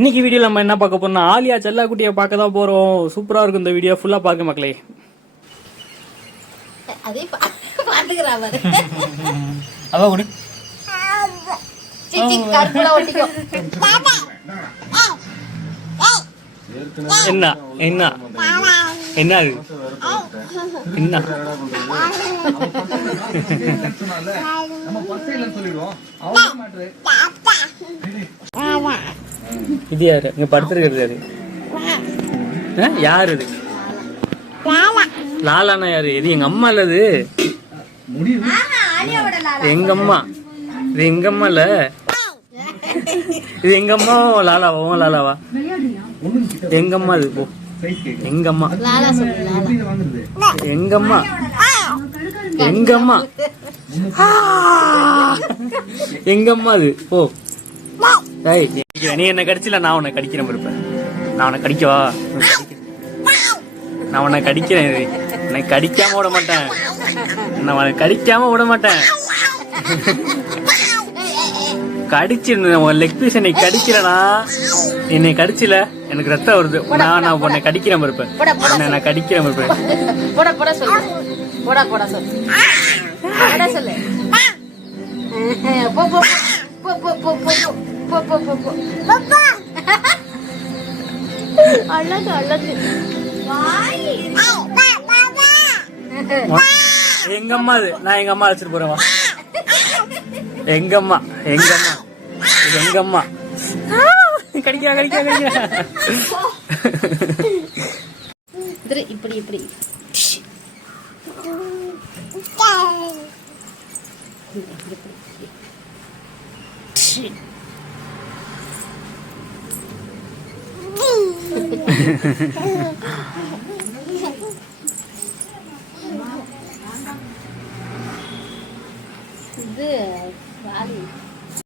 இன்னைக்கு வீடியோ நம்ம என்ன பார்க்க போறோம்னா ஆலியா செல்லா குட்டியை பார்க்க தான் போறோம். சூப்பரா இருக்கும் இந்த வீடியோ, ஃபுல்லா பாருங்க மக்களே. அதே பாத்துக்கறா பாரு. அவ குடி. சிச்சி கருப்புல ஒட்டிக்கோ. என்ன என்ன என்ன அது என்ன இது யாரு இங்க படுத்துருக்கிறது? யாரு யாரு இது? லாலானா யாரு? இது எங்க அம்மா இல்ல, இது எங்க அம்மா. இது எங்க அம்மா இல்ல, இது எங்க அம்மா. லாலாவா லாலாவா? எங்க அம்மா இது. போ எங்க அம்மா, எங்க அம்மா, எங்க அம்மா, எங்க அம்மா அது. போ நீ என்ன கடிச்சல, நான் உன்னை கடிக்கிறேன் இருப்பேன். நான் உன்னை கடிக்கவா? நான் உன்னை கடிக்கிறேன். உன்னை கடிக்காம விட மாட்டேன். நான் உன்னை கடிக்காம விட மாட்டேன். கடிச்சு லெக் பீஸ் என்னை கடிக்கிறனா? என்னை கடிச்சில எனக்கு ரத்தம் வருது. நான் உன்னை கடிக்கிறேன் இருப்பேன். நான் கடிக்கிறேன் இருப்பேன். போடா போடா சொல்லு. போடா போடா சொல்லு. போடா சொல்லு. போ போ போ போ போ போ போ போ போ. பாப்பா அழகு அழகு. வாய் எங்க அம்மா அது. நான் எங்க அம்மா அழைச்சிட்டு போறேன். வா எங்க அம்மா, எங்க அம்மா, எங்க அம்மா. கடிக்கா கடிக்கா கடிக்கா. இப்படி இப்படி இது வாலி.